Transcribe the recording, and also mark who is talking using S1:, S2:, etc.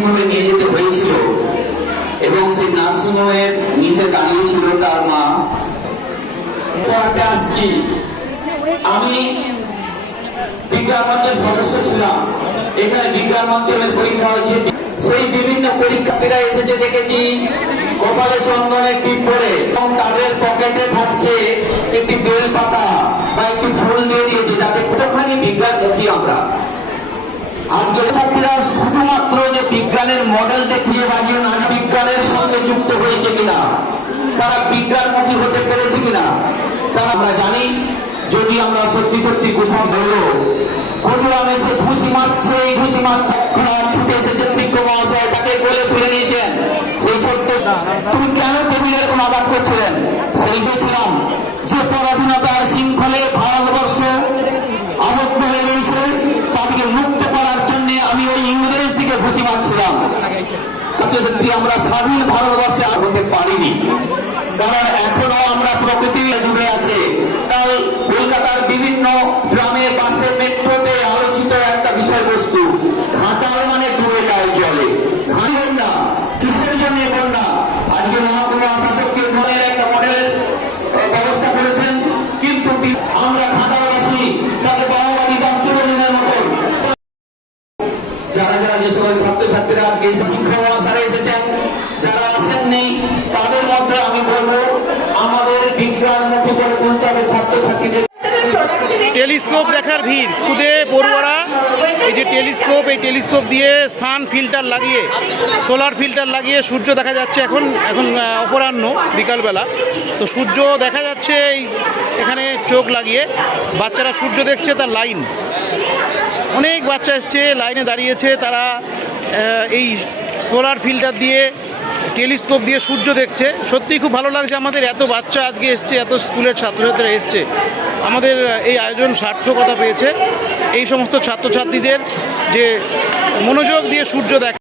S1: নার্সিংহোমে নিয়ে যেতে হয়েছিল। এবং সেই নার্সিংহোমের নিচে দাঁড়িয়েছিল তার মা। আসছি আমি বিজ্ঞান মঞ্চের সদস্য ছিলাম। এখানে বিজ্ঞান মঞ্চের পরীক্ষা হয়েছে। সেই বিভিন্ন পরীক্ষার্থীরা এসেছে দেখেছি, কপালে চন্দনের টিপ পরে এবং তাদের পকেটে থাকছে একটি বেল পাতা বা একটি ফুল দিয়ে দিয়েছে, যাতে কতখানি বিজ্ঞানমুখী আমরা। আজকের ছাত্রীরা শুধুমাত্র যে বিজ্ঞানের মডেল দেখিয়ে বাজিয়ে না বিজ্ঞানের সঙ্গে যুক্ত হয়েছে কিনা? তারা বিজ্ঞানমুখী হতে পেরেছে কিনা? তা আমরা জানি, যদি আমরা সত্যি সত্যি কুসংস্কার হলো এসে ঘুষি মারছে, এই ঘুষি মারছে ছুটে এসেছে শিক্ষক মহাশয়, তাকে তুলে নিয়েছেন। সেই ছোট্ট তুমি কেন এরকম আঘাত করছিলেন? সেই বলছিলাম যে পরাধীনতার শৃঙ্খলে ভারতবর্ষ আবদ্ধ হয়ে রয়েছে, তাদেরকে মুক্ত করার জন্য আমি ওই ইংরেজ দিকে ঘুষি মারছিলাম। সত্যি আমরা স্বাধীন ভারতবর্ষে আর হতে পারিনি? কারণ যে সকল ছাত্রছাত্রীরা আজকে এসে শিক্ষক এসেছেন। যারা আসেননি তাদের মধ্যে আমি বলব, আমাদের করে তুলতে হবে ছাত্রছাত্রীদের।
S2: টেলিস্কোপ দেখার ভিড়, খুদে পড়ুয়ারা এই যে টেলিস্কোপ, এই টেলিস্কোপ দিয়ে সান ফিল্টার লাগিয়ে, সোলার ফিল্টার লাগিয়ে সূর্য দেখা যাচ্ছে এখন এখন অপরাহ্ন, বিকালবেলা। তো সূর্য দেখা যাচ্ছে এই এখানে চোখ লাগিয়ে, বাচ্চারা সূর্য দেখছে তার লাইন। অনেক বাচ্চা এসছে, লাইনে দাঁড়িয়েছে তারা এই সোলার ফিল্টার দিয়ে টেলিস্কোপ দিয়ে সূর্য দেখছে। সত্যিই খুব ভালো লাগছে আমাদের, এত বাচ্চা আজকে এসছে, এত স্কুলের ছাত্রছাত্রীরা এসছে। আমাদের এই আয়োজন সার্থকতা পেয়েছে। এই সমস্ত ছাত্রছাত্রীদের যে মনোযোগ দিয়ে সূর্য দেখা